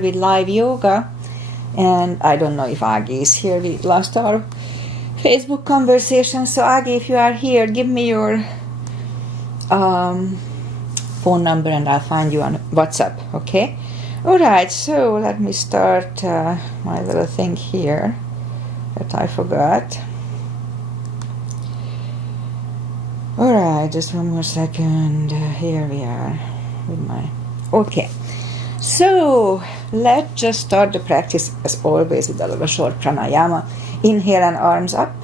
with live yoga, and I don't know if Agi is here. We lost our Facebook conversation, so Agi, if you are here, give me your phone number and I'll find you on WhatsApp, okay? Alright, so let me start my little thing here that I forgot. Alright, just one more second. Here we are with my... Okay. So, let's just start the practice as always with a little short pranayama. Inhale and arms up.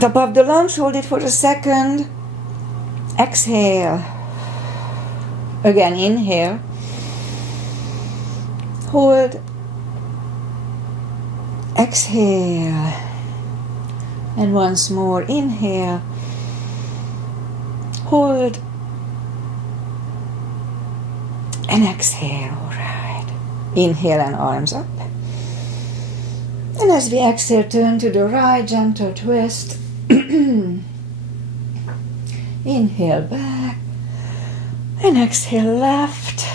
Top of the lunge, hold it for a second. Exhale. Again, inhale. Hold. Exhale. And once more, inhale. Hold. And exhale, all right. Inhale and arms up. And as we exhale, turn to the right, gentle twist. Inhale back. And exhale left.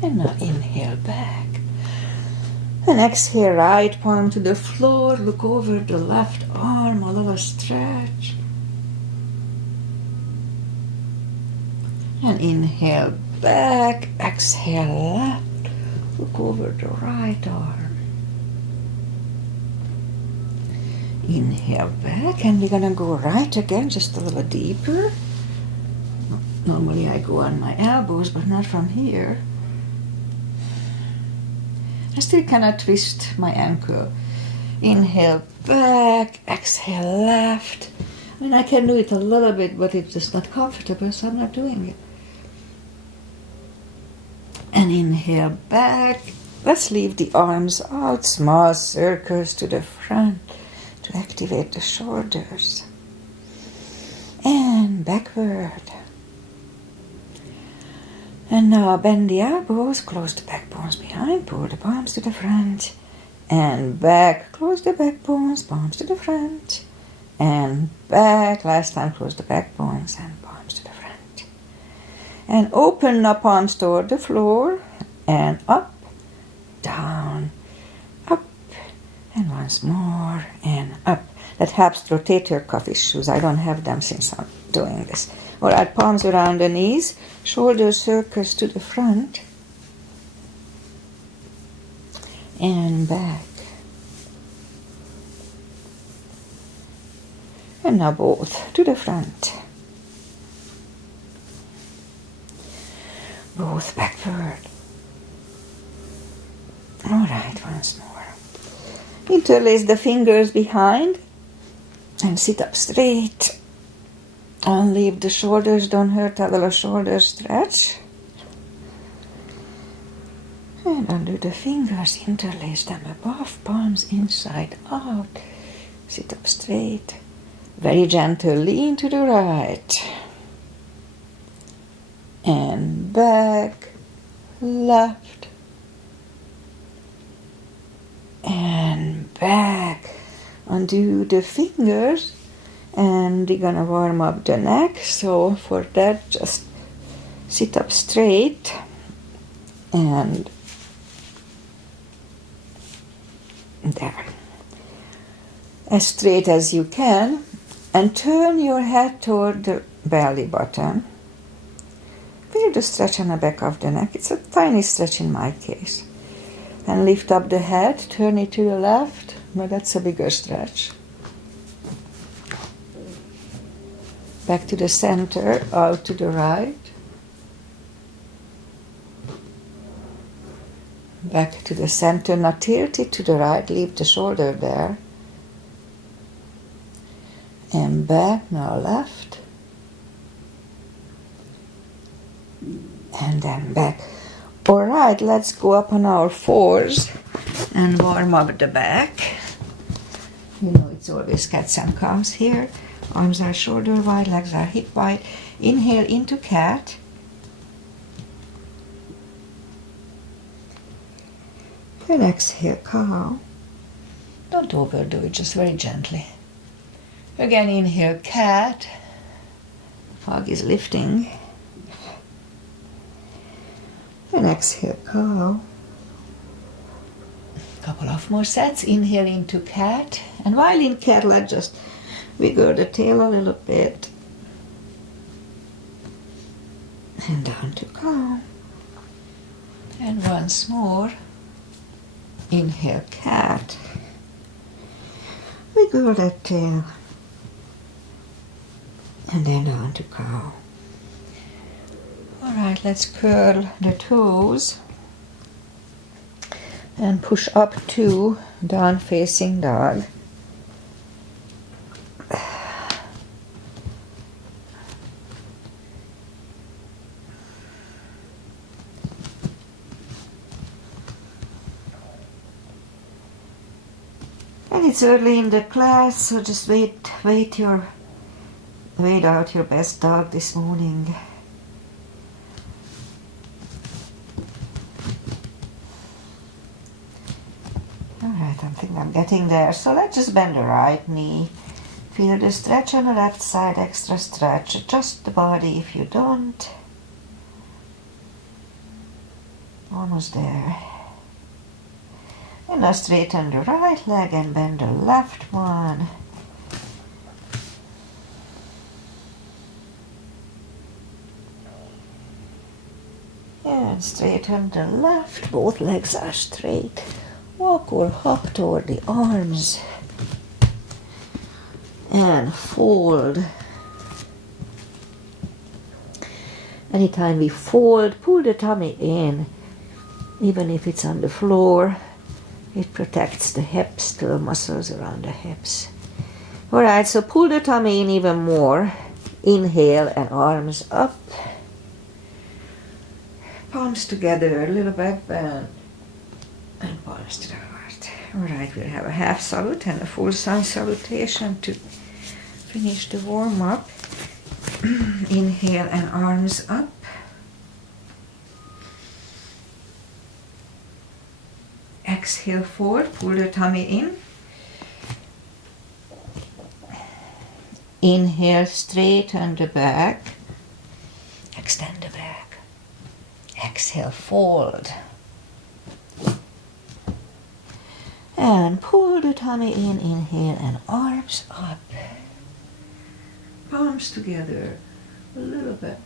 And now inhale back. And exhale, right palm to the floor. Look over the left arm, a little stretch. And inhale back, exhale left, look over the right arm. Inhale back, and we're gonna go right again, just a little deeper. Normally I go on my elbows, but not from here. I still cannot twist my ankle. Inhale back, exhale left. I mean, I can do it a little bit, but it's just not comfortable, so I'm not doing it. And inhale back. Let's leave the arms out, small circles to the front to activate the shoulders. And backward. And now bend the elbows, close the back bones behind, pull the palms to the front. And back, close the back bones, palms to the front. And back, last time close the back bones and palms to the front. And open the palms toward the floor, and up, down, up, and once more, and up. That helps to rotate your cuff issues. I don't have them since I'm doing this. Alright, palms around the knees, shoulder circles to the front, and back. And now both to the front. Both backward. Alright, once more. Interlace the fingers behind and sit up straight. And leave the shoulders, don't hurt a little shoulder stretch. And undo the fingers, interlace them above, palms inside out. Sit up straight. Very gentle, lean to the right. And back, left, and back. Undo the fingers, and we're gonna warm up the neck. So for that, just sit up straight and there. As straight as you can, and turn your head toward the belly button. Feel the stretch on the back of the neck. It's a tiny stretch in my case. And lift up the head, turn it to the left, but that's a bigger stretch. Back to the center, out to the right. Back to the center, now tilt it to the right, leave the shoulder there. And back, now left. And then back. Alright, let's go up on our fours and warm up the back. You know, it's always cats and cows here. Arms are shoulder wide, legs are hip wide. Inhale into cat. And exhale, cow. Don't overdo it, just very gently. Again, inhale, cat. Fog is lifting. And exhale, cow. Couple of more sets. Inhale into cat. And while in cat, let's just wiggle the tail a little bit. And down to cow. And once more. Inhale, cat. Wiggle that tail. And then down to cow. Alright, let's curl the toes. And push up to down facing dog. And it's early in the class, so just wait out your best dog this morning. Alright, I think I'm getting there. So let's just bend the right knee. Feel the stretch on the left side, extra stretch. Adjust the body if you don't. Almost there. And now straighten the right leg and bend the left one. And straighten the left. Both legs are straight. Walk or hop toward the arms. And fold. Anytime we fold, pull the tummy in. Even if it's on the floor. It protects the hips, the muscles around the hips. Alright, so pull the tummy in even more. Inhale and arms up. Palms together, a little back bend. And palms to the heart. Alright, we'll have a half salute and a full sun salutation to finish the warm up. Inhale and arms up. Exhale forward, pull the tummy in. Inhale, straighten the back. Extend the back. Exhale, fold. And pull the tummy in, inhale, and arms up. Palms together, a little bit,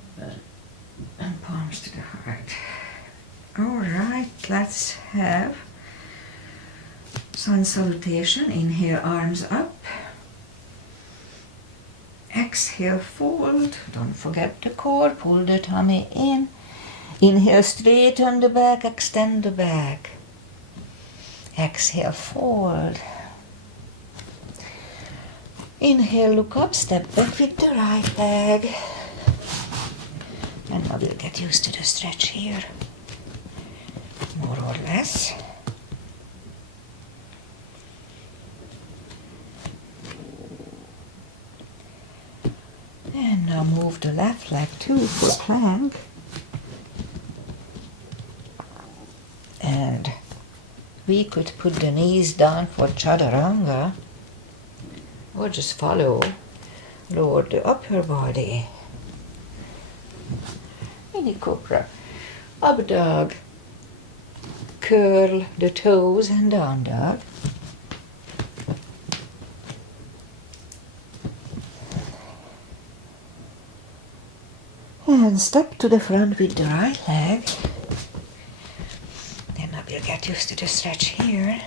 and palms to the heart. Alright, let's have Sun Salutation. Inhale, arms up. Exhale, fold. Don't forget the core. Pull the tummy in. Inhale, straighten the back, extend the back. Exhale, fold. Inhale, look up, step back with the right leg. And now we'll get used to the stretch here. More or less. And now move the left leg too for plank. And we could put the knees down for chaturanga or just follow, lower the upper body. Mini cobra, up dog, curl the toes and down dog. And step to the front with the right leg. Then I will get used to the stretch here.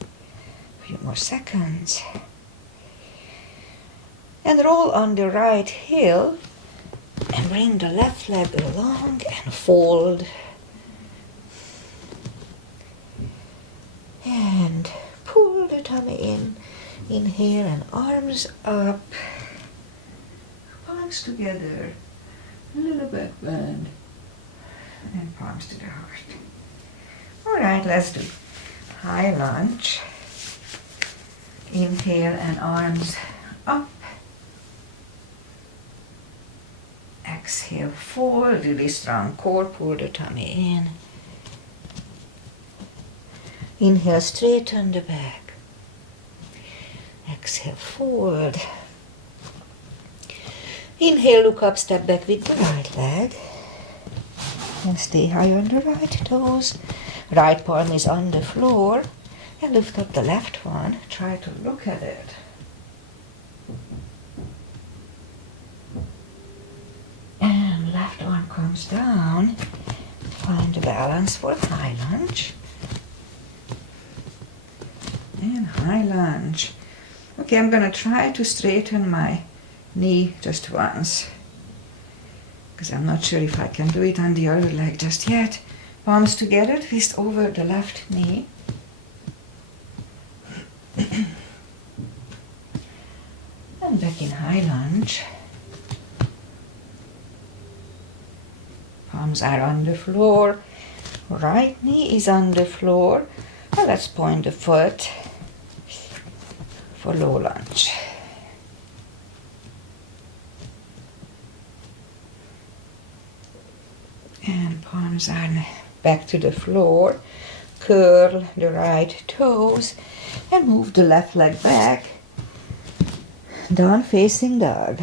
A few more seconds. And roll on the right heel and bring the left leg along and fold. And pull the tummy in. Inhale and arms up. Palms together, a little back bend, and palms to the heart. Alright, let's do high lunge. Inhale and arms up. Exhale, fold, really strong core, pull the tummy in. Inhale, straighten the back. Exhale, forward. Inhale, look up, step back with the right leg. And stay high on the right toes. Right palm is on the floor. And lift up the left one. Try to look at it. And left arm comes down. Find the balance for high lunge. And high lunge. Okay, I'm gonna try to straighten my knee just once, because I'm not sure if I can do it on the other leg just yet. Palms together, twist over the left knee. And back in high lunge. Palms are on the floor. Right knee is on the floor. And let's point the foot for low lunge. And palms are back to the floor. Curl the right toes and move the left leg back. Down facing dog.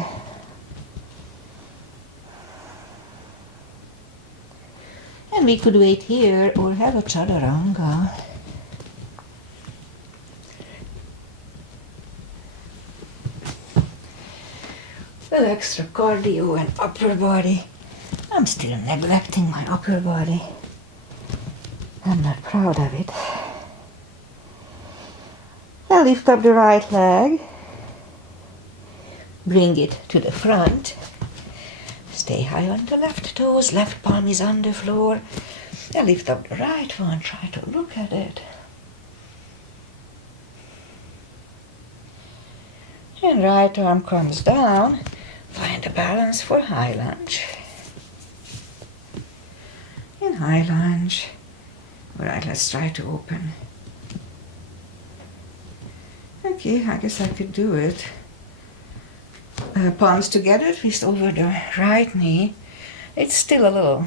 And we could wait here or have a chaturanga. Little extra cardio and upper body. I'm still neglecting my upper body. I'm not proud of it. Now lift up the right leg. Bring it to the front. Stay high on the left toes. Left palm is on the floor. Now lift up the right one. Try to look at it. And right arm comes down. Find a balance for high lunge. In high lunge. Alright, let's try to open. Okay, I guess I could do it. Palms together, twist over the right knee. It's still a little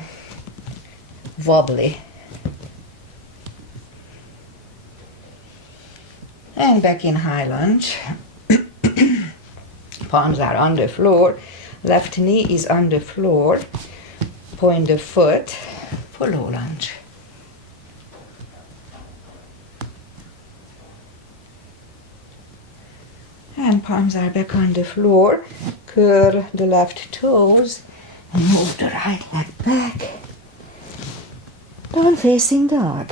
wobbly. And back in high lunge. Palms are on the floor. Left knee is on the floor. Point the foot for low lunge. And palms are back on the floor. Curl the left toes and move the right leg back. Down facing dog.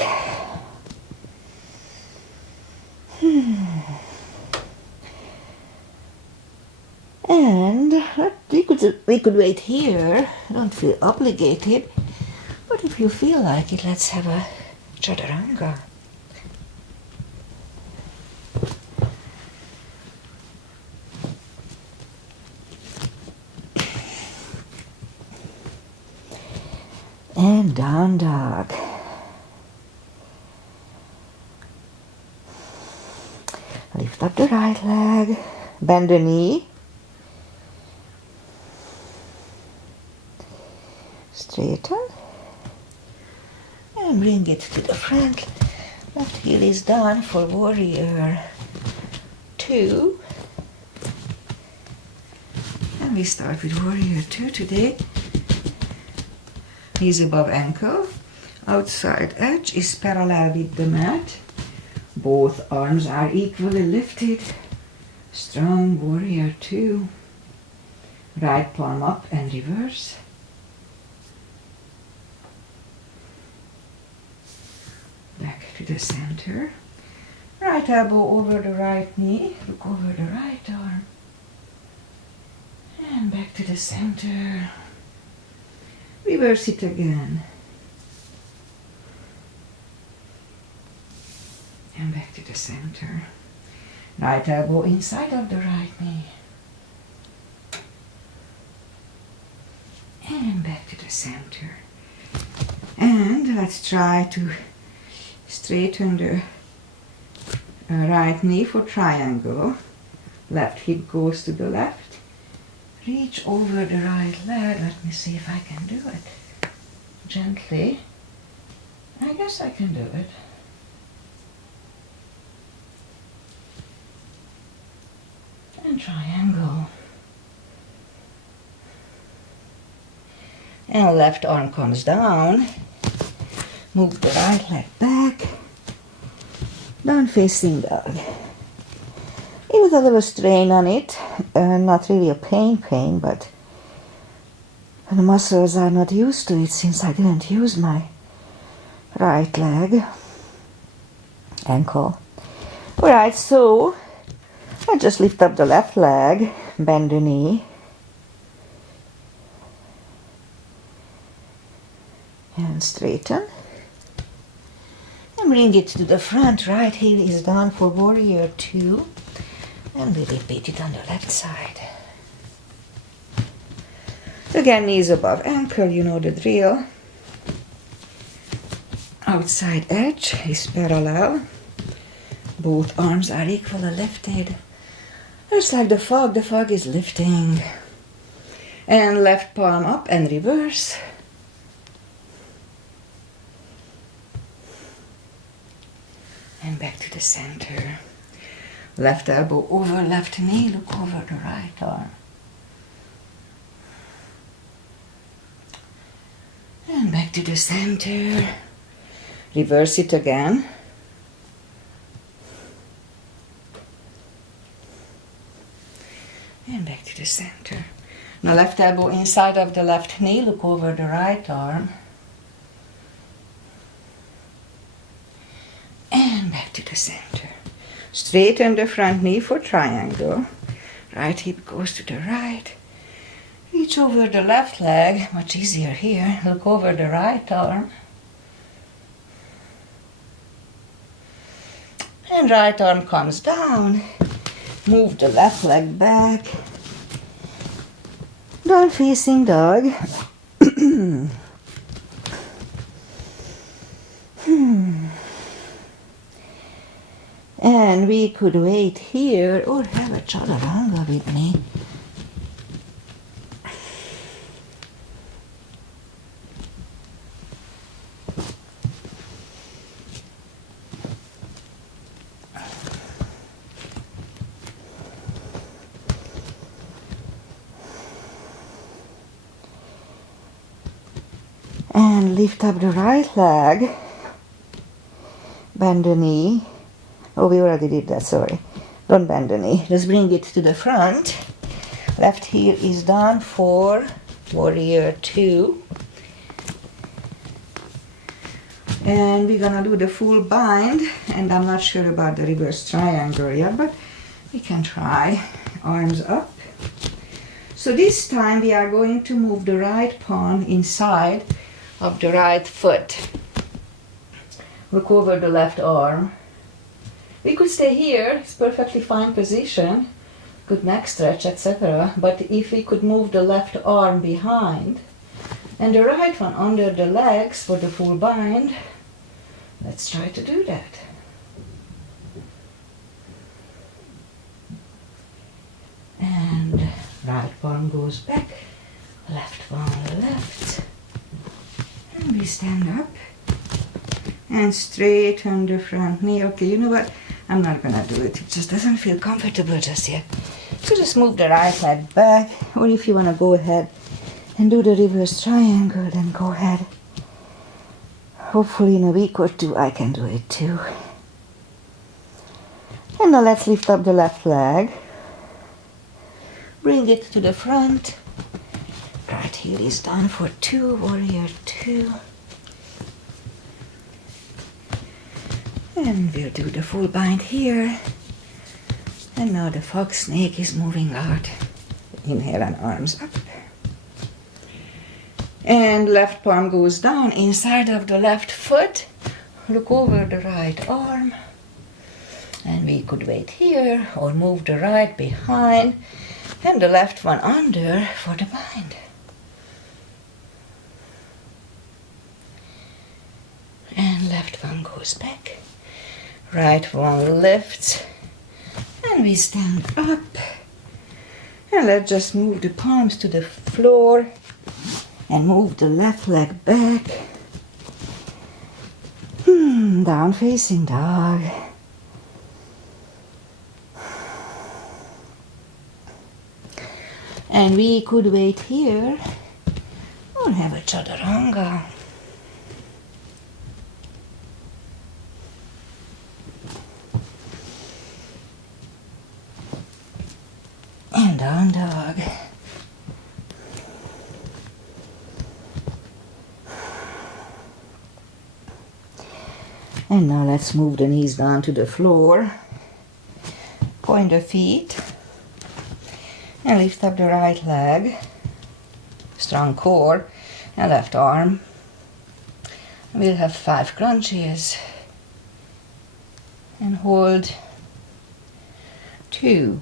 And we could wait here. Don't feel obligated. But if you feel like it, let's have a chaturanga. And down dog. Lift up the right leg. Bend the knee. Straighten. And bring it to the front. Left heel is down for warrior 2. And we start with warrior 2 today. Knees above ankle. Outside edge is parallel with the mat. Both arms are equally lifted. Strong warrior 2. Right palm up and reverse. Back to the center. Right elbow over the right knee. Look over the right arm. And back to the center. Reverse it again. And back to the center. Right elbow inside of the right knee. And back to the center. And let's try to straighten the right knee for triangle. Left hip goes to the left. Reach over the right leg. Let me see if I can do it. Gently. I guess I can do it. And triangle. And left arm comes down. Move the right leg back. Down facing dog. It was a little strain on it. Not really a pain, but the muscles are not used to it since I didn't use my right leg. Ankle. Alright, so I just lift up the left leg, bend the knee. And straighten. And bring it to the front. Right heel is down for warrior 2. And we repeat it on the left side. Again, knees above ankle, you know the drill. Outside edge is parallel. Both arms are equally lifted. Just like the fog is lifting. And left palm up and reverse. And back to the center. Left elbow over left knee, look over the right arm. And back to the center. Reverse it again. And back to the center. Now left elbow inside of the left knee, look over the right arm. And back to the center. Straighten the front knee for triangle. Right hip goes to the right. Reach over the left leg, much easier here. Look over the right arm. And right arm comes down. Move the left leg back. Down facing dog. And we could wait here or have a chaturanga with me. And lift up the right leg. Bend the knee. Oh, we already did that, sorry. Don't bend the knee. Just bring it to the front. Left heel is down for warrior 2. And we're gonna do the full bind. And I'm not sure about the reverse triangle yet, but we can try. Arms up. So this time we are going to move the right palm inside of the right foot. Look over the left arm. We could stay here, it's perfectly fine position, good neck stretch, etc. But if we could move the left arm behind and the right one under the legs for the full bind, let's try to do that. And right palm goes back, left palm left. And we stand up and straighten the front knee. Okay, you know what? I'm not gonna do it. It just doesn't feel comfortable just yet. So just move the right leg back, or if you wanna go ahead and do the reverse triangle, then go ahead. Hopefully in a week or 2 I can do it too. And now let's lift up the left leg. Bring it to the front. Right heel is down for 2, warrior 2. And we'll do the full bind here. And now the fox snake is moving out. Inhale and arms up. And left palm goes down inside of the left foot. Look over the right arm. And we could wait here or move the right behind and the left one under for the bind. And left one goes back. Right one lifts. And we stand up. And let's just move the palms to the floor and move the left leg back. Down facing dog. And we could wait here or have a chaturanga. And down dog. And now let's move the knees down to the floor. Point the feet. And lift up the right leg. Strong core and left arm. We'll have 5 crunches. And hold. 2.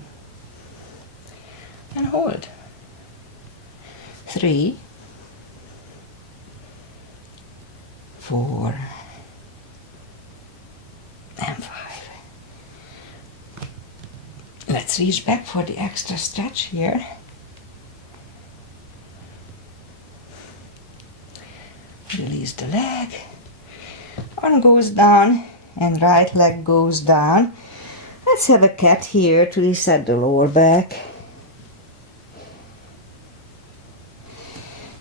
And hold. 3. 4. And 5. Let's reach back for the extra stretch here. Release the leg. Arm goes down and right leg goes down. Let's have a cat here to reset the lower back.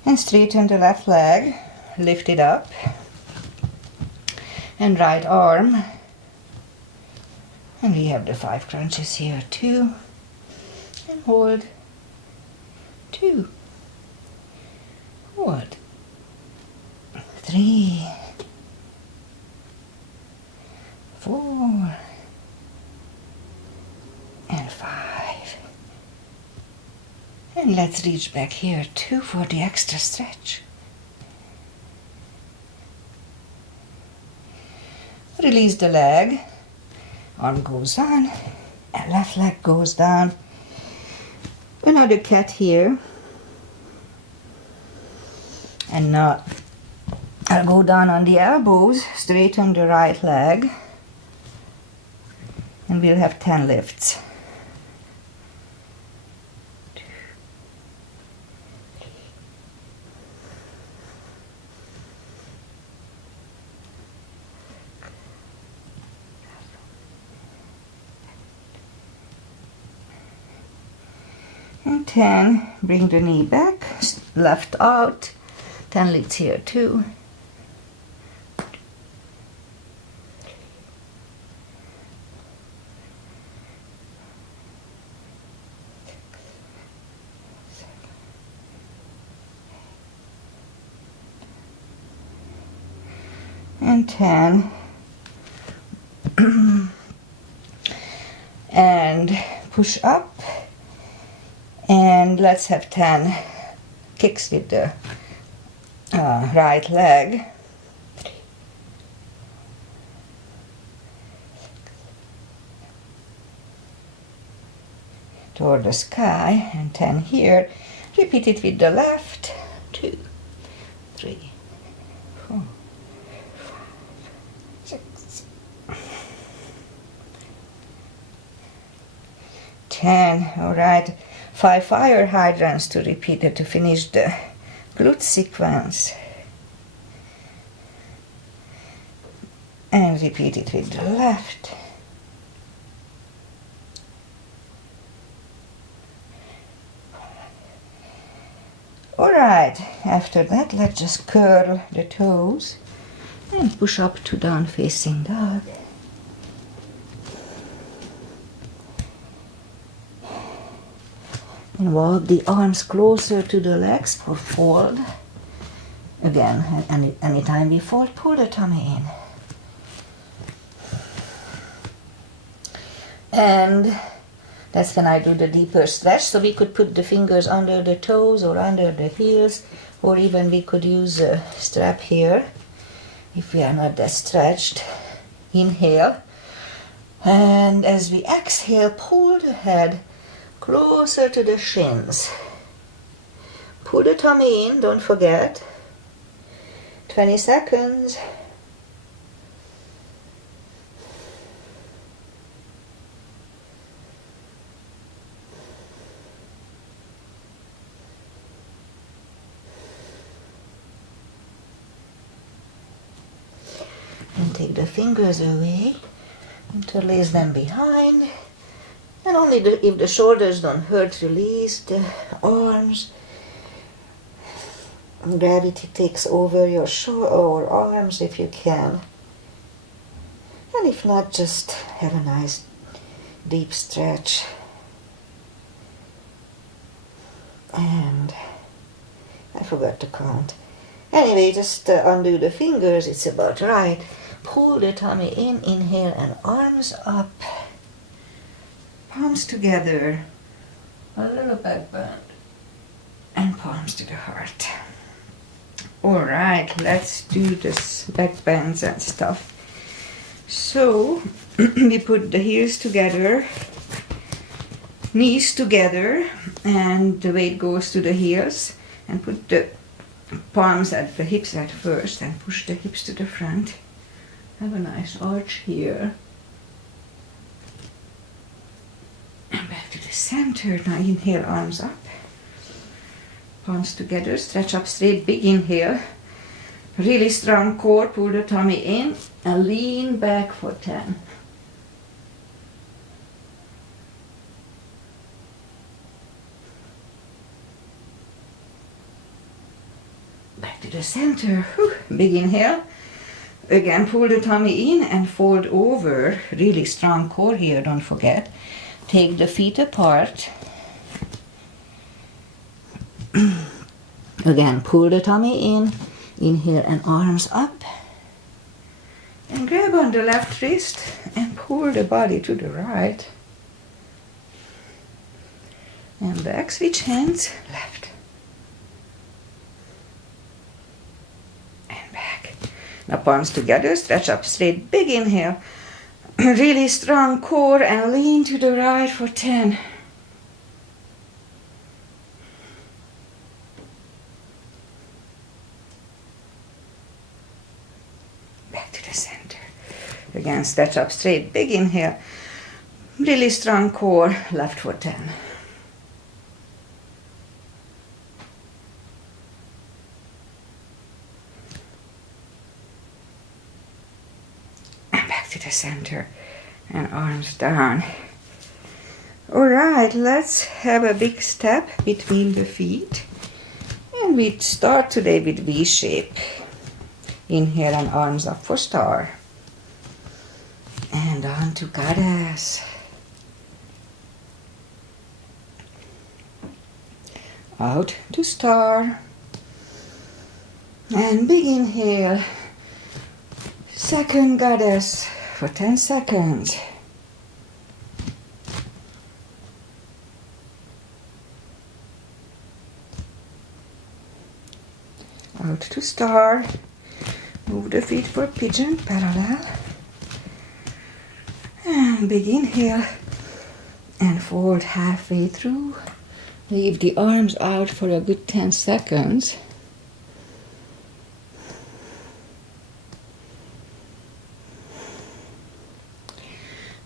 And straighten the left leg. Lift it up. And right arm. And we have the 5 crunches here. 2. And hold. 2. Hold. 3. 4. And 5. And let's reach back here 2 for the extra stretch. Release the leg. Arm goes on, and left leg goes down. Another cat here. And now I'll go down on the elbows, straighten the right leg, and we'll have 10 lifts. 2, 3. And 10, bring the knee back, left out, 10 lifts here, 2, and 10. And push up. And let's have 10 kicks with the right leg. 3, 6, toward the sky, and 10 here. Repeat it with the left. 2, 3, 4, 5, 6, 10. All right. 5 fire hydrants to repeat it to finish the glute sequence. And repeat it with the left. Alright, after that let's just curl the toes and push up to down facing dog. And walk the arms closer to the legs for fold. Again, anytime we fold, pull the tummy in. And that's when I do the deeper stretch. So we could put the fingers under the toes or under the heels, or even we could use a strap here if we are not that stretched. Inhale. And as we exhale, pull the head closer to the shins. Pull the tummy in, don't forget. 20 seconds. And take the fingers away, interlace them behind. And only if the shoulders don't hurt, release the arms. gravity takes over your or arms if you can. And if not, just have a nice deep stretch. And I forgot to count. Anyway, just undo the fingers, it's about right. Pull the tummy in, inhale, and arms up. Palms together. A little back bend. And palms to the heart. Alright, let's do this back bends and stuff. So, we put the heels together, knees together, and the weight goes to the heels, and put the palms at the hips at first, and push the hips to the front. Have a nice arch here. And back to the center. Now inhale, arms up. Palms together, stretch up straight, big inhale. Really strong core, pull the tummy in and lean back for 10. Back to the center, whew. Big inhale. Again, pull the tummy in and fold over. Really strong core here, don't forget. Take the feet apart. Again, pull the tummy in. Inhale and arms up. And grab on the left wrist and pull the body to the right. And back, switch hands, left. And back. Now palms together, stretch up straight, big inhale. Really strong core and lean to the right for 10. Center. Again, stretch up straight, big inhale. Really strong core, left for 10. And back to the center. And arms down. Alright, let's have a big step between the feet. And we start today with V shape. Inhale and arms up for star. And on to goddess. Out to star. And big inhale. Second goddess for 10 seconds. Out to star. Move the feet for pigeon, parallel. And big inhale. And fold halfway through. Leave the arms out for a good 10 seconds.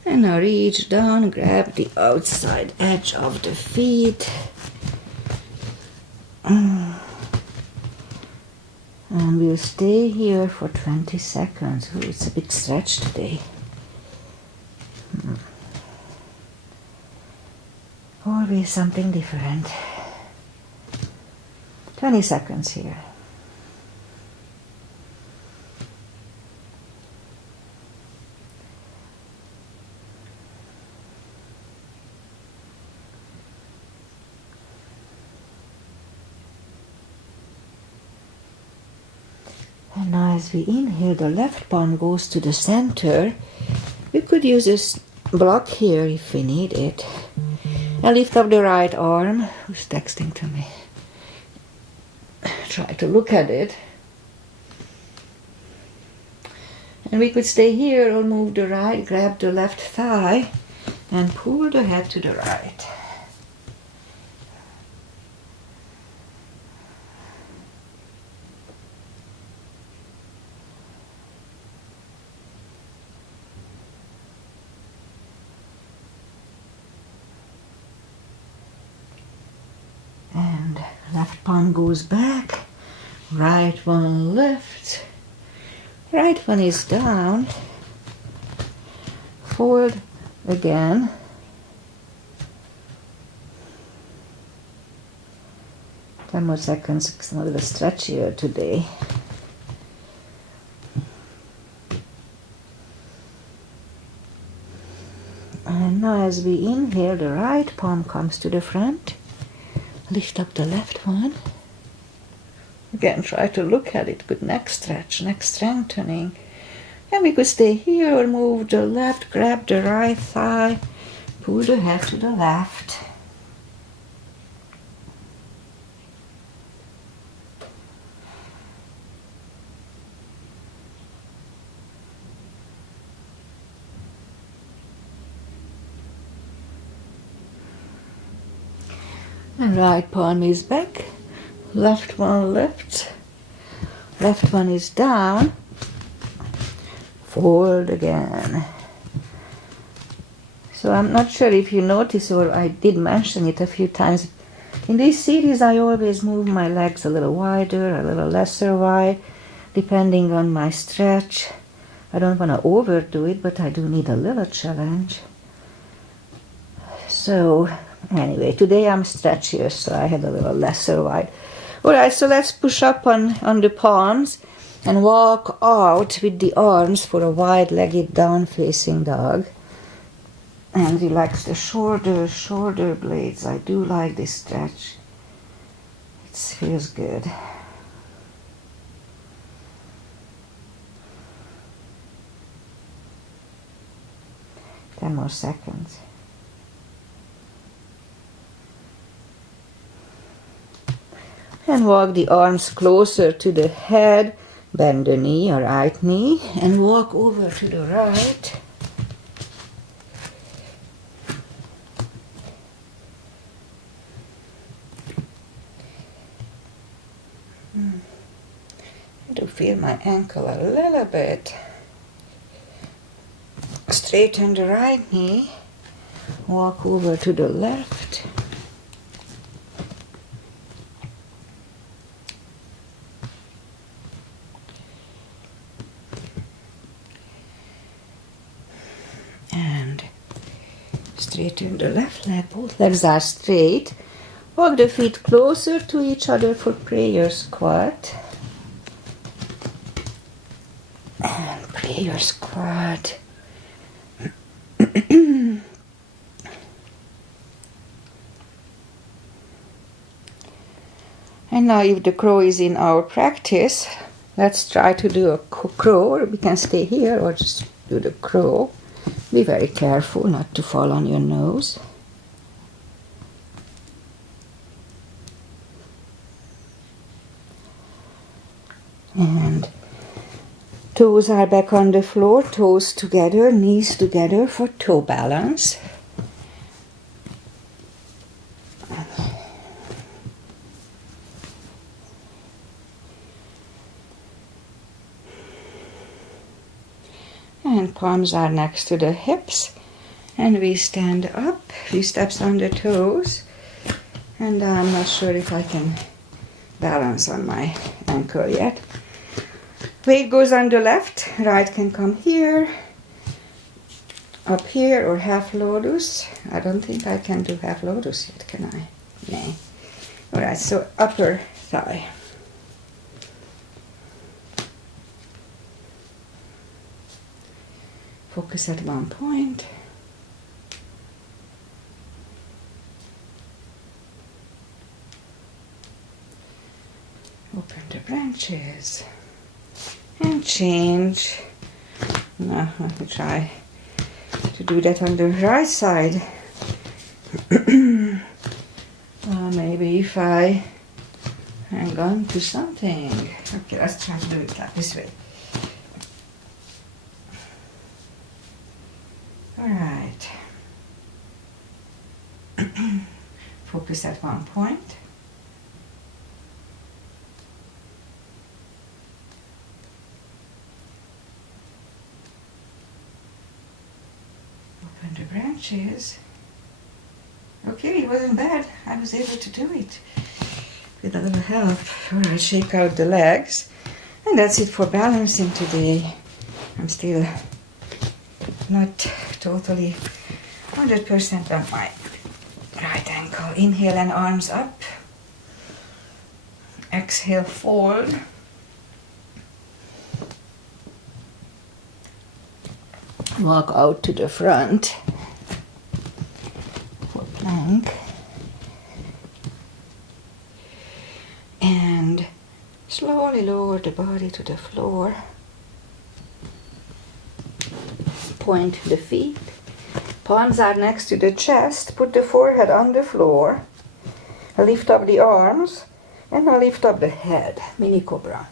And now reach down, grab the outside edge of the feet. And we'll stay here for 20 seconds. Ooh, it's a big stretch today. Always something different. 20 seconds here. And now as we inhale, the left palm goes to the center. We could use this block here if we need it. And lift up the right arm. Who's texting to me? Try to look at it. And we could stay here or move the right, grab the left thigh and pull the head to the right. And left palm goes back, right one lifts, right one is down, forward again, 10 more seconds, because I'm a little stretchier today. And now as we inhale, the right palm comes to the front. Lift up the left one. Again, try to look at it. Good neck stretch, neck strengthening. And we could stay here or move the left, grab the right thigh, pull the head to the left. And right palm is back, left one lifts, left one is down, fold again. So I'm not sure if you notice, or I did mention it a few times. In this series I always move my legs a little wider, a little lesser wide, depending on my stretch. I don't want to overdo it, but I do need a little challenge. So anyway, today I'm stretchier, so I had a little lesser wide. Alright, so let's push up on the palms and walk out with the arms for a wide-legged down-facing dog. And relax the shoulder blades. I do like this stretch. It feels good. Ten more seconds. And walk the arms closer to the head, bend the knee or right knee, and walk over to the right. I do feel my ankle a little bit. Straighten the right knee, walk over to the left. And straighten the left leg, both legs are straight. Walk the feet closer to each other for prayer squat. And prayer squat. And now if the crow is in our practice, let's try to do a crow, or we can stay here or just do the crow. Be very careful not to fall on your nose. And toes are back on the floor, toes together, knees together for toe balance. And palms are next to the hips. And we stand up, we steps on the toes. And I'm not sure if I can balance on my ankle yet. Weight goes on the left, right can come here, up here, or half lotus. I don't think I can do half lotus yet, can I? No. Alright, so upper thigh. Focus at one point. Open the branches. And change. Now let me try to do that on the right side. Maybe if I hang on to something. Okay, let's try to do it like this way. Alright. Focus at one point. Open the branches. Okay, it wasn't bad. I was able to do it with a little help. Alright, shake out the legs. And that's it for balancing today. I'm still not totally 100% on my right ankle. Inhale and arms up. Exhale, fold. Walk out to the front for plank. And slowly lower the body to the floor. Point the feet. Palms are next to the chest. Put the forehead on the floor. Lift up the arms. And now lift up the head. Mini cobra.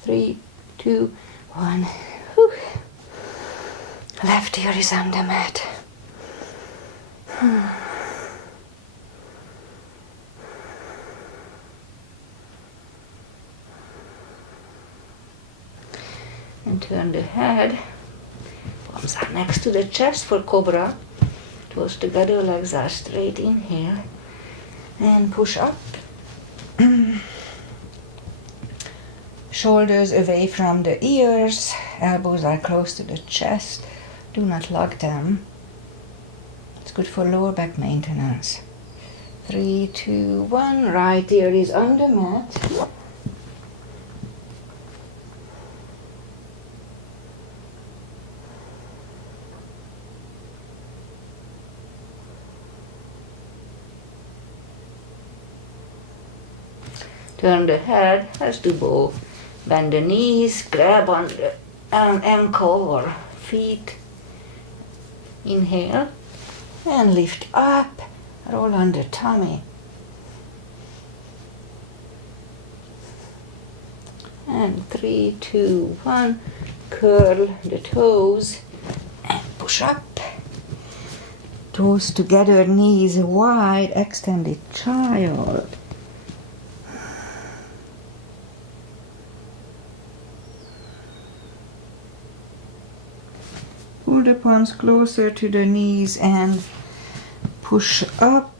Three, two, one. Whew. Left ear is on the mat. And turn the head. Palms are next to the chest for cobra. Toes together, legs are straight. Inhale. And push up. Shoulders away from the ears. Elbows are close to the chest. Do not lock them. It's good for lower back maintenance. 3, 2, 1. Right ear is on the mat. Turn the head. Let's do both. Bend the knees. Grab on the ankle or feet. Inhale. And lift up. Roll on the tummy. And 3, 2, 1. Curl the toes. And push up. Toes together, knees wide. Extended child. Pull the palms closer to the knees and push up.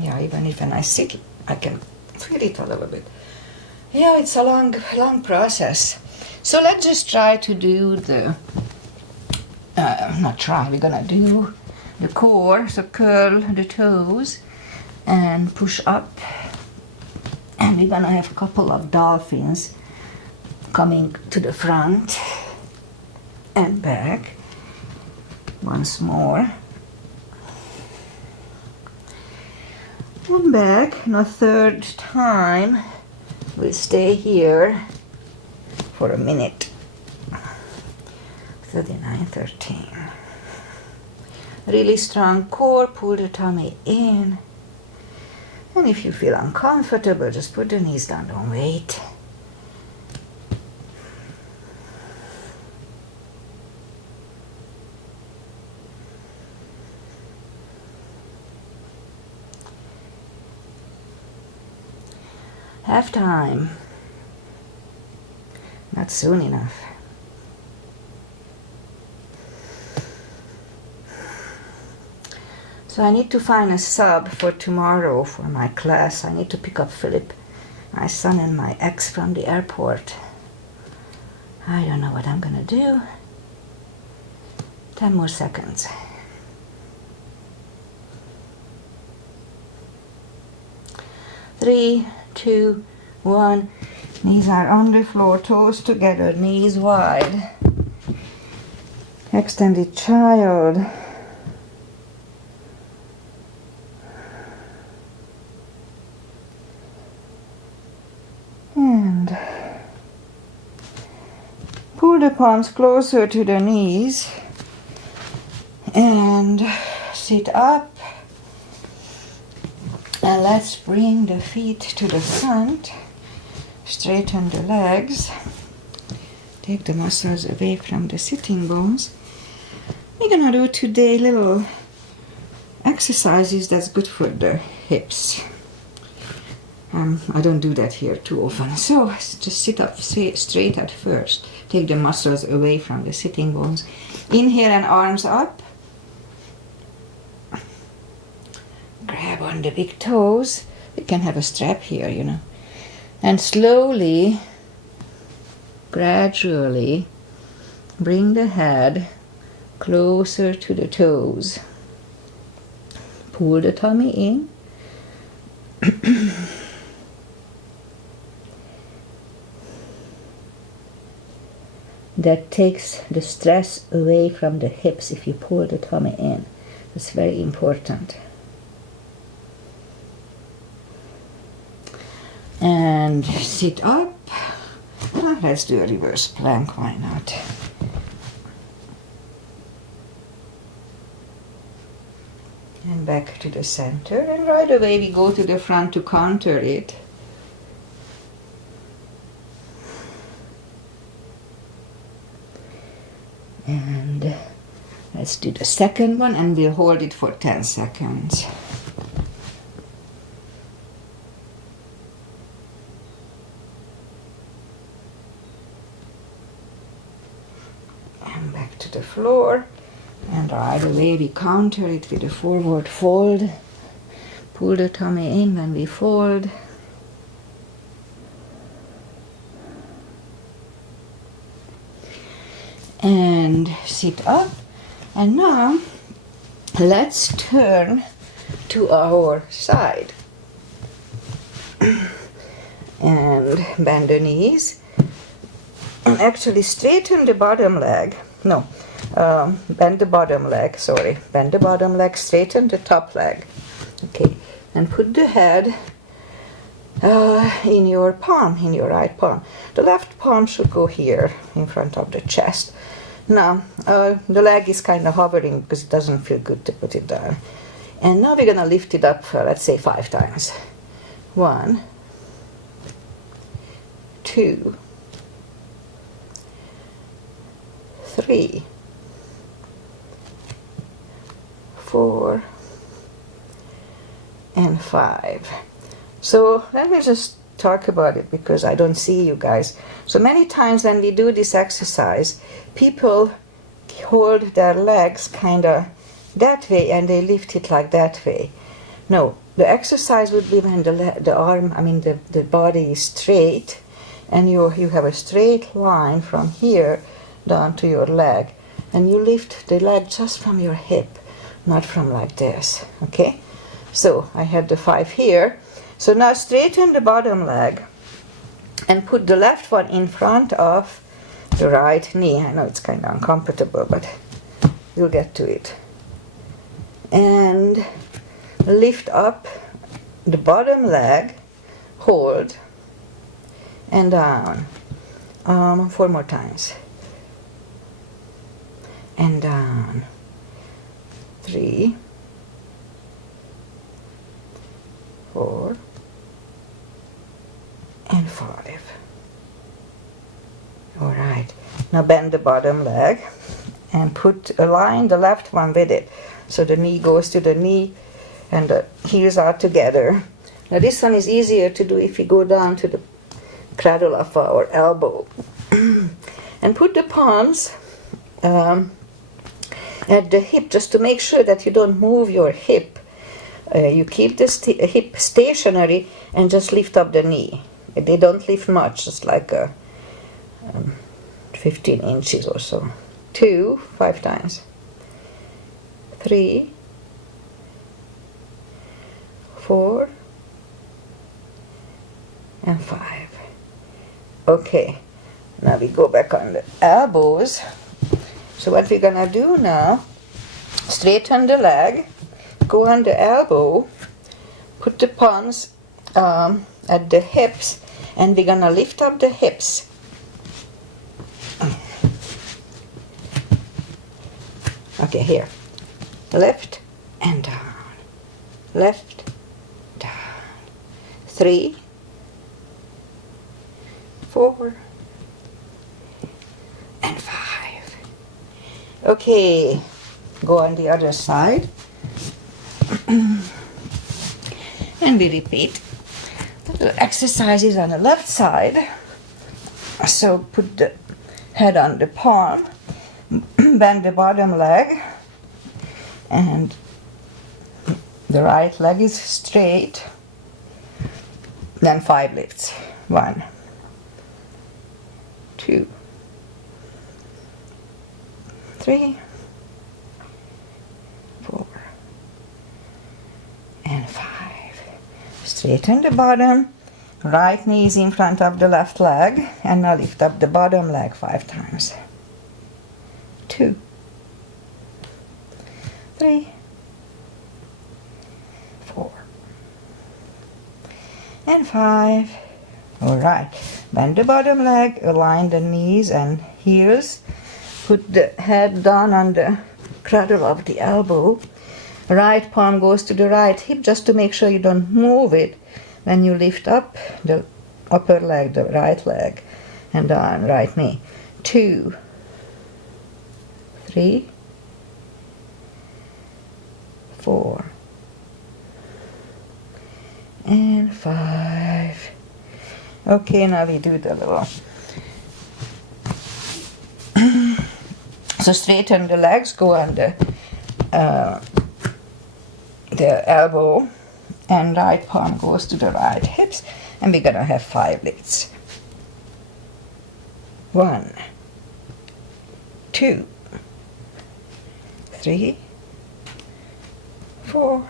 Yeah, even if when I sit, I can feel it a little bit. Yeah, it's a long process. So let's just try to do the, we're gonna do the core. So curl the toes and push up. And we're gonna have a couple of dolphins coming to the front and back. Once more. And back. And a third time. We'll stay here for a minute. 39, 13. Really strong core. Pull the tummy in. And if you feel uncomfortable, just put the knees down. Don't wait. Half time. Not soon enough. So I need to find a sub for tomorrow for my class. I need to pick up Philip, my son, and my ex from the airport. I don't know what I'm gonna do. 10 more seconds. Three, 2, 1. Knees are on the floor, toes together, knees wide. Extended child. And pull the palms closer to the knees and sit up. And let's bring the feet to the front, straighten the legs, take the muscles away from the sitting bones. We're gonna do today little exercises that's good for the hips. I don't do that here too often, so just sit up straight at first. Take the muscles away from the sitting bones. Inhale and arms up. Grab on the big toes. You can have a strap here, you know. And slowly, gradually, bring the head closer to the toes. Pull the tummy in. That takes the stress away from the hips if you pull the tummy in. That's very important. And sit up. Let's do a reverse plank, why not? And back to the center, and right away we go to the front to counter it. And let's do the second one, and we'll hold it for 10 seconds. And back to the floor. And right away we counter it with a forward fold. Pull the tummy in when we fold. And sit up. And now let's turn to our side. And bend the knees. And actually straighten the bottom leg. No. Bend the bottom leg, sorry. Bend the bottom leg, straighten the top leg. Okay, and put the head in your palm, in your right palm. The left palm should go here, in front of the chest. Now, the leg is kind of hovering because it doesn't feel good to put it down. And now we're going to lift it up, let's say 5 times. 1, 2, 3, 4, and 5. So let me just talk about it because I don't see you guys. So many times when we do this exercise, people hold their legs kind of that way and they lift it like that way. No, the exercise would be when the body is straight and you have a straight line from here down to your leg, and you lift the leg just from your hip, not from like this, okay? So I had the 5 here. So now straighten the bottom leg and put the left one in front of the right knee. I know it's kind of uncomfortable, but you'll get to it. And lift up the bottom leg, hold, and down. 4 more times. And down. 3, 4, and 5. All right. Now bend the bottom leg and align the left one with it. So the knee goes to the knee and the heels are together. Now this one is easier to do if we go down to the cradle of our elbow. And put the palms at the hip, just to make sure that you don't move your hip. You keep the hip stationary and just lift up the knee. They don't lift much, just like 15 inches or so. 2, 5 times. 3, 4, and 5. Okay, now we go back on the elbows. So what we're gonna do now, straighten the leg, go on the elbow, put the palms at the hips, and we're gonna lift up the hips. Okay, here. Lift and down. Lift, down. 3, 4, and 5. Okay, go on the other side. And we repeat the exercises on the left side. So put the head on the palm, bend the bottom leg, and the right leg is straight. Then 5 lifts. 1, 2, 3, Straighten the bottom. Right knee is in front of the left leg. And now lift up the bottom leg 5 times. 2, 3, 4, and 5. Alright, bend the bottom leg, align the knees and heels, put the head down on the cradle of the elbow. Right palm goes to the right hip just to make sure you don't move it when you lift up the upper leg, the right leg, and down, right knee. 2, 3, 4, and 5. Okay, now we do the little. So straighten the legs, go on the elbow, and right palm goes to the right hips, and we're gonna have 5 lifts. 1, 2, 3, 4,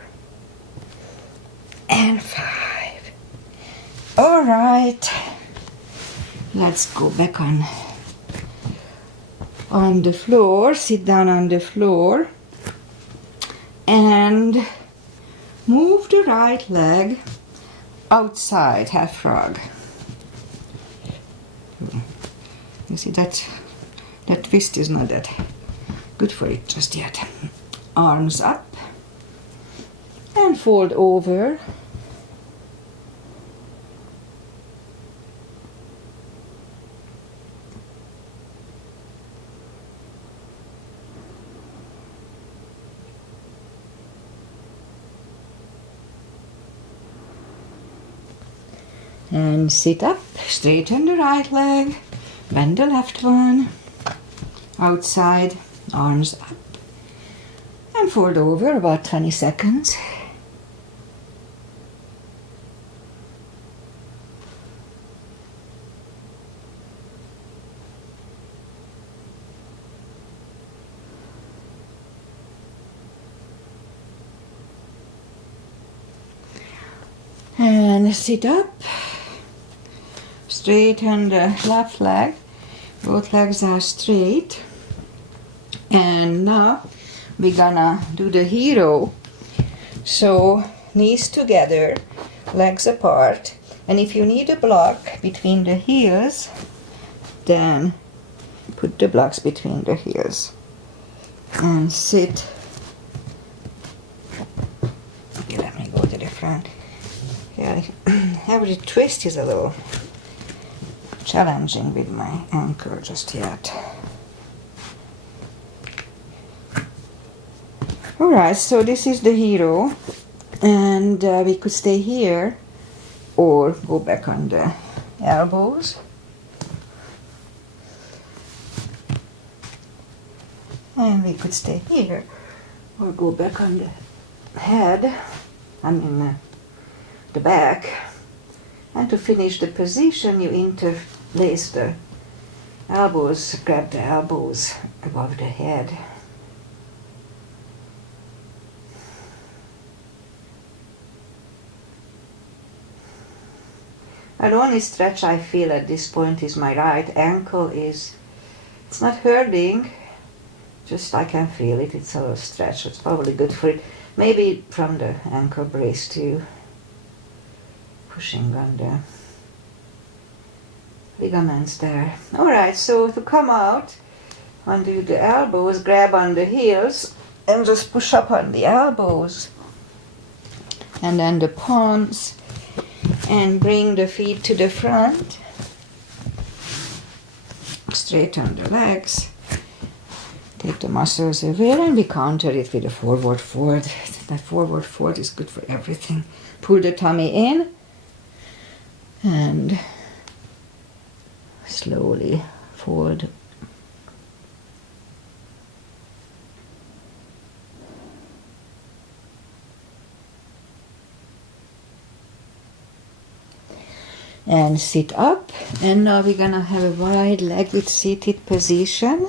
and 5. All right, let's go back on the floor, sit down on the floor, and move the right leg outside, half frog. You see that twist is not that good for it just yet. Arms up and fold over. And sit up, straighten the right leg, bend the left one, outside, arms up, and fold over about 20 seconds. And sit up. Straighten the left leg, both legs are straight, and now we're gonna do the hero. So knees together, legs apart, and if you need a block between the heels, then put the blocks between the heels and sit. Okay, let me go to the front. Yeah, every twist is a little challenging with my ankle just yet. Alright, so this is the hero, and we could stay here or go back on the elbows. And we could stay here or go back on the head, the back. And to finish the position, you interlace the elbows, grab the elbows above the head. The only stretch I feel at this point is my right ankle. It's not hurting, just I can feel it. It's a little stretch. It's probably good for it. Maybe from the ankle brace too. Pushing on the ligaments there. Alright, so to come out, undo the elbows, grab on the heels, and just push up on the elbows. And then the palms, and bring the feet to the front. Straighten the legs. Take the muscles away, and we counter it with a forward fold. That forward fold is good for everything. Pull the tummy in. And slowly fold. And sit up, and now we're gonna have a wide legged seated position.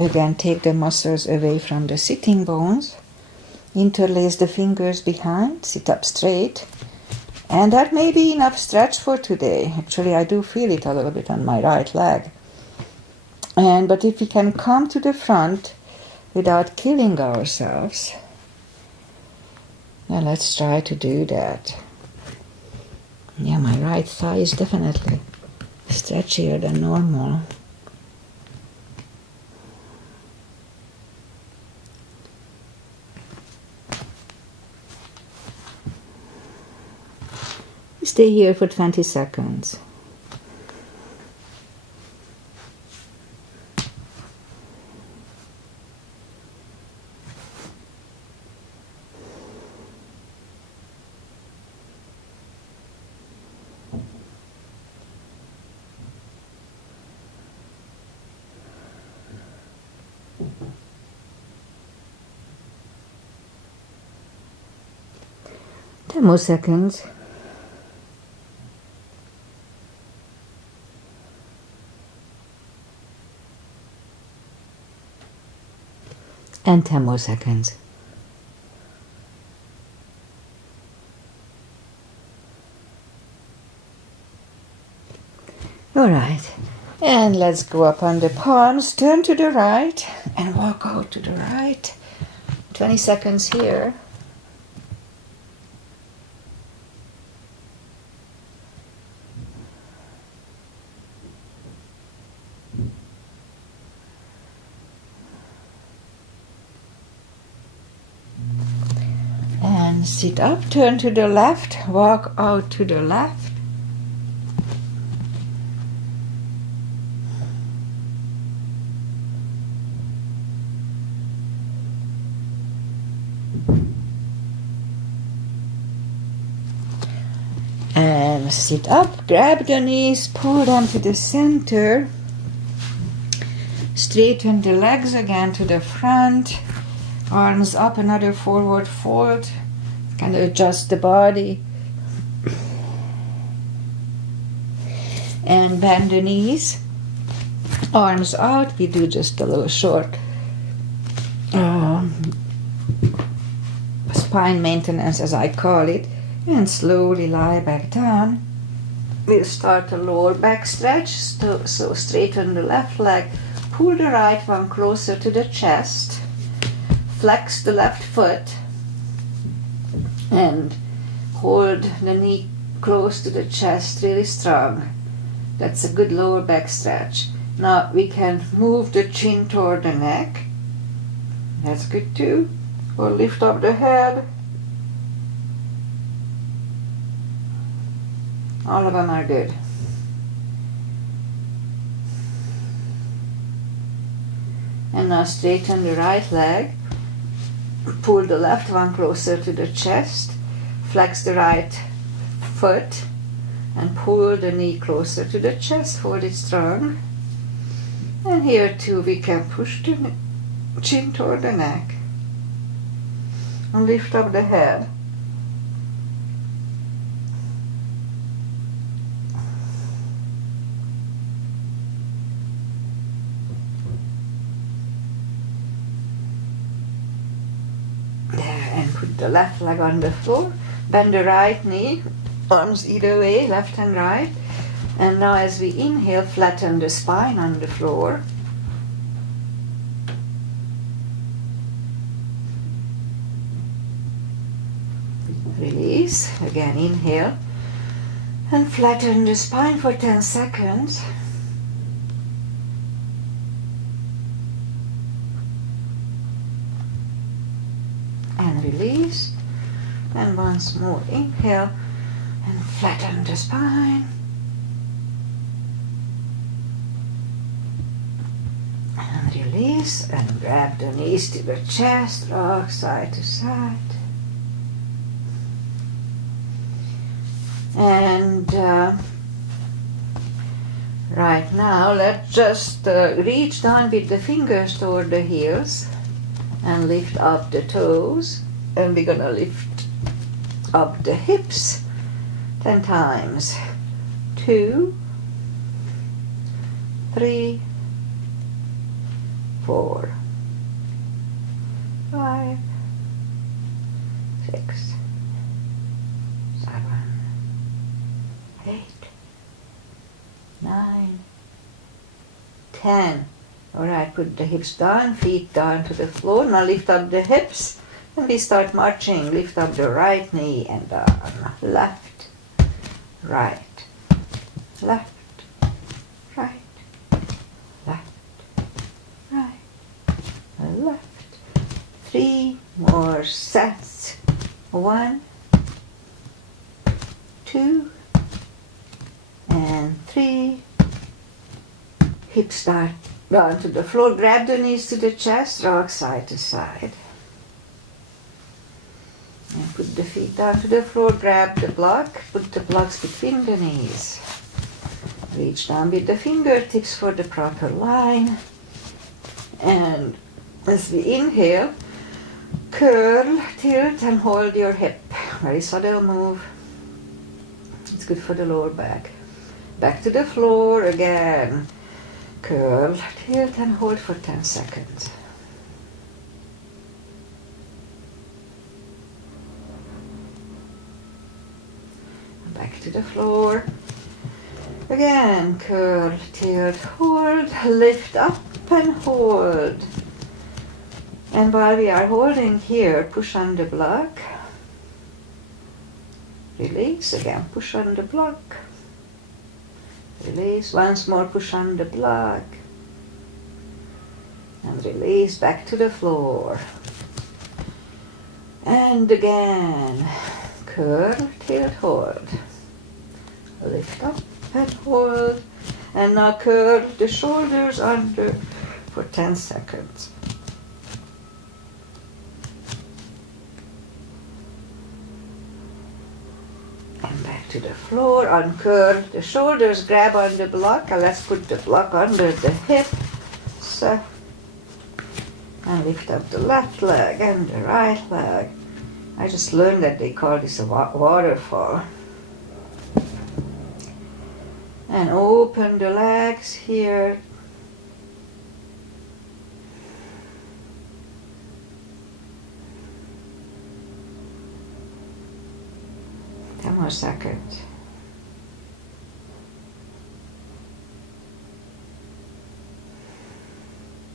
Again, take the muscles away from the sitting bones Interlace the fingers behind, sit up straight. And that may be enough stretch for today. Actually, I do feel it a little bit on my right leg. But if we can come to the front without killing ourselves, then let's try to do that. Yeah, my right thigh is definitely stretchier than normal. Stay here for 20 seconds. Ten more seconds. And 10 more seconds. All right. And let's go up on the palms, turn to the right, and walk out to the right. 20 seconds here. And sit up, turn to the left, walk out to the left. And sit up, grab the knees, pull them to the center. Straighten the legs again to the front. Arms up, another forward fold. Kind of adjust the body. And bend the knees. Arms out. We do just a little short spine maintenance, as I call it. And slowly lie back down. We'll start a lower back stretch. So straighten the left leg. Pull the right one closer to the chest. Flex the left foot. And hold the knee close to the chest, really strong. That's a good lower back stretch. Now we can move the chin toward the neck. That's good too. Or lift up the head. All of them are good. And now straighten the right leg. Pull the left one closer to the chest. Flex the right foot. And pull the knee closer to the chest. Hold it strong. And here too we can push the chin toward the neck. And lift up the head. Put the left leg on the floor, bend the right knee, arms either way, left and right. And now as we inhale, flatten the spine on the floor. Release, again inhale, and flatten the spine for 10 seconds. And release, and once more inhale and flatten the spine, and release, and grab the knees to the chest, rock side to side, and right now let's just reach down with the fingers toward the heels and lift up the toes, and we're gonna lift up the hips 10 times. 2, 3, 4, 5, 10. Alright, put the hips down, feet down to the floor. Now lift up the hips and we start marching. Lift up the right knee and down. Left, right, left, right, left, right, left. 3 more sets. 1, 2, and 3. Hips down to the floor. Grab the knees to the chest. Rock side to side. And put the feet down to the floor. Grab the block. Put the blocks between the knees. Reach down with the fingertips for the proper line. And as we inhale, curl, tilt, and hold your hip. Very subtle move. It's good for the lower back. Back to the floor again. Curl, tilt, and hold for 10 seconds. Back to the floor. Again, curl, tilt, hold, lift up and hold. And while we are holding here, push on the block. Release, again, push on the block. Release, once more, push on the block. And release, back to the floor. And again, curl, tilt, hold. Lift up and hold. And now curl the shoulders under for 10 seconds. And back to the floor, uncurl the shoulders, grab on the block, and let's put the block under the hips. And lift up the left leg and the right leg. I just learned that they call this a waterfall. And open the legs here. One more second.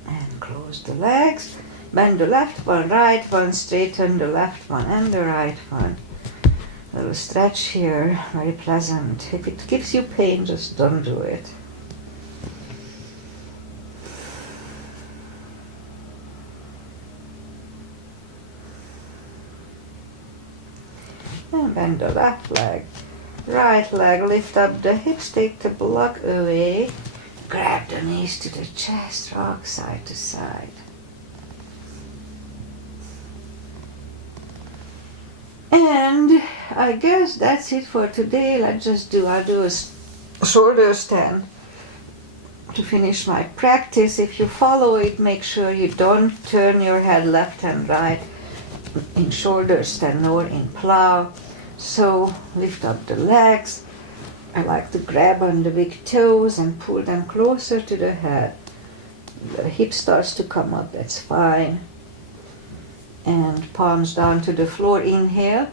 And close the legs. Bend the left one, right one, straighten the left one and the right one. A little stretch here, very pleasant. If it gives you pain, just don't do it. And bend the left leg, right leg, lift up the hips, take the block away, grab the knees to the chest, rock side to side. And I guess that's it for today. I'll do a shoulder stand to finish my practice. If you follow it, make sure you don't turn your head left and right in shoulder stand nor in plow. So lift up the legs. I like to grab on the big toes and pull them closer to the head. The hip starts to come up, that's fine. And palms down to the floor, inhale.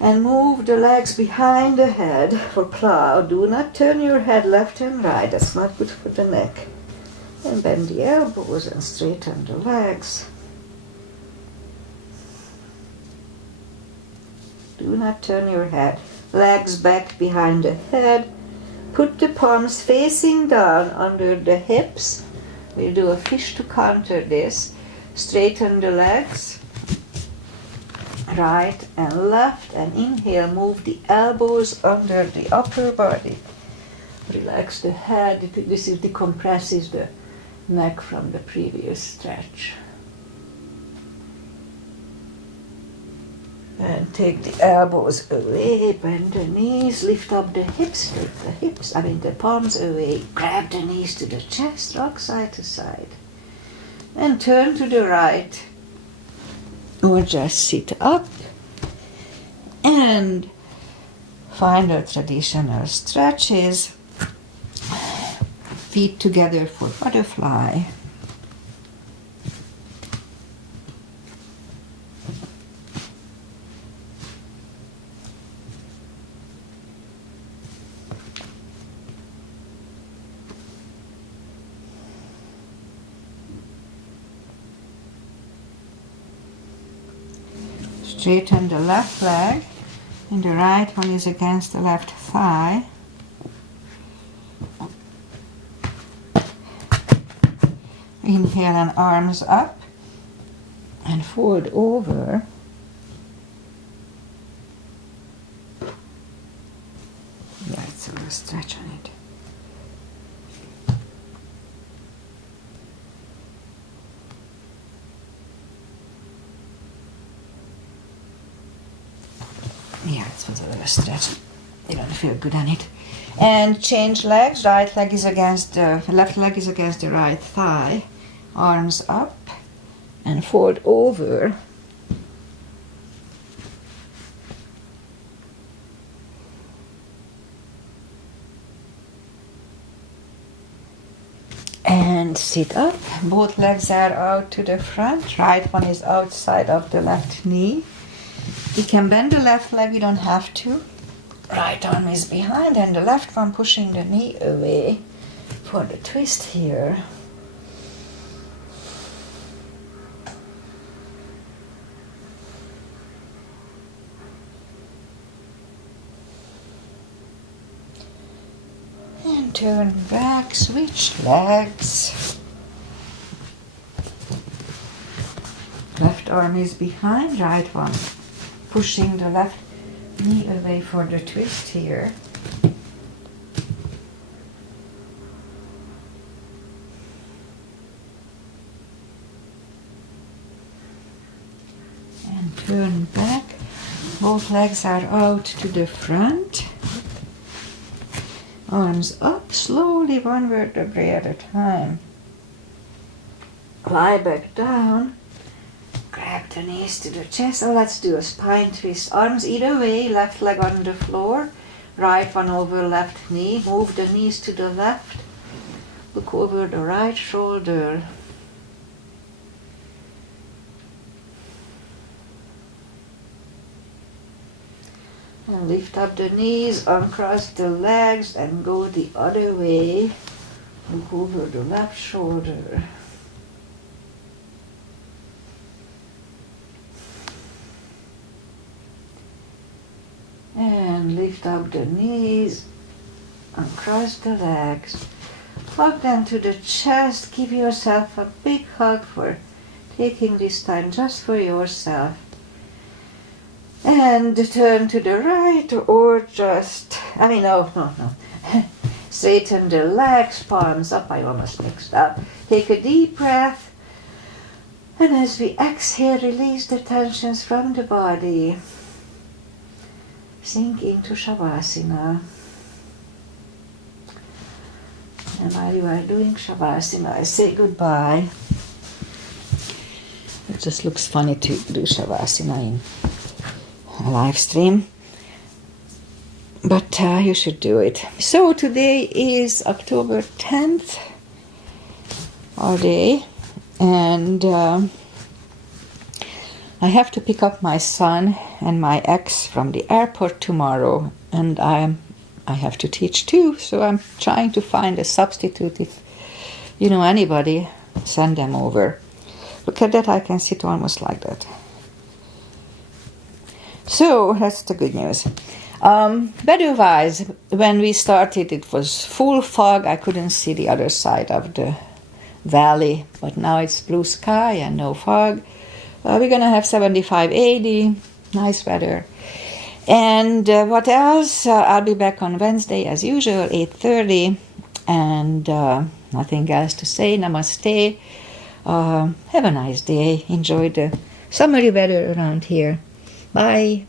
And move the legs behind the head for plow. Do not turn your head left and right, that's not good for the neck. And bend the elbows and straighten the legs. Do not turn your head. Legs back behind the head. Put the palms facing down under the hips. We'll do a fish to counter this. Straighten the legs. Right and left. And inhale, move the elbows under the upper body. Relax the head. This decompresses the neck from the previous stretch. And take the elbows away, bend the knees, lift up the hips, the palms away, grab the knees to the chest, rock side to side. And turn to the right, or just sit up. And find our traditional stretches, feet together for butterfly. Straighten the left leg, and the right one is against the left thigh. Inhale and arms up, and fold over. Yeah, it's a little stretch on it. Yeah, it was a little stretch. You don't feel good on it. And change legs. Right leg is against the left leg is against the right thigh. Arms up and fold over. And sit up. Both legs are out to the front. Right one is outside of the left knee. You can bend the left leg, you don't have to. Right arm is behind and the left one pushing the knee away for the twist here. And turn back, switch legs. Left arm is behind, right one pushing the left knee away for the twist here. And turn back. Both legs are out to the front. Arms up, slowly, one vertebrae at a time. Lie back down. Grab the knees to the chest. Oh, let's do a spine twist. Arms either way, left leg on the floor, right one over left knee. Move the knees to the left. Look over the right shoulder. And lift up the knees, uncross the legs, and go the other way. Look over the left shoulder. And lift up the knees, uncross the legs, hug them to the chest, give yourself a big hug for taking this time just for yourself. And turn to the right or just, no. Straighten the legs, palms up, I almost mixed up. Take a deep breath. And as we exhale, release the tensions from the body. Sink into Shavasana. And while you are doing Shavasana, I say goodbye. It just looks funny to do Shavasana in a live stream. But you should do it. So today is October 10th, our day. And I have to pick up my son and my ex from the airport tomorrow, and I have to teach too, so I'm trying to find a substitute. If you know anybody, send them over. Look at that, I can sit almost like that. So that's the good news. Weather-wise, when we started it was full fog. I couldn't see the other side of the valley, but now it's blue sky and no fog. We're gonna have 75, 80, nice weather. And what else? I'll be back on Wednesday as usual, 8:30, and nothing else to say. Namaste. Have a nice day. Enjoy the summery weather around here. Bye.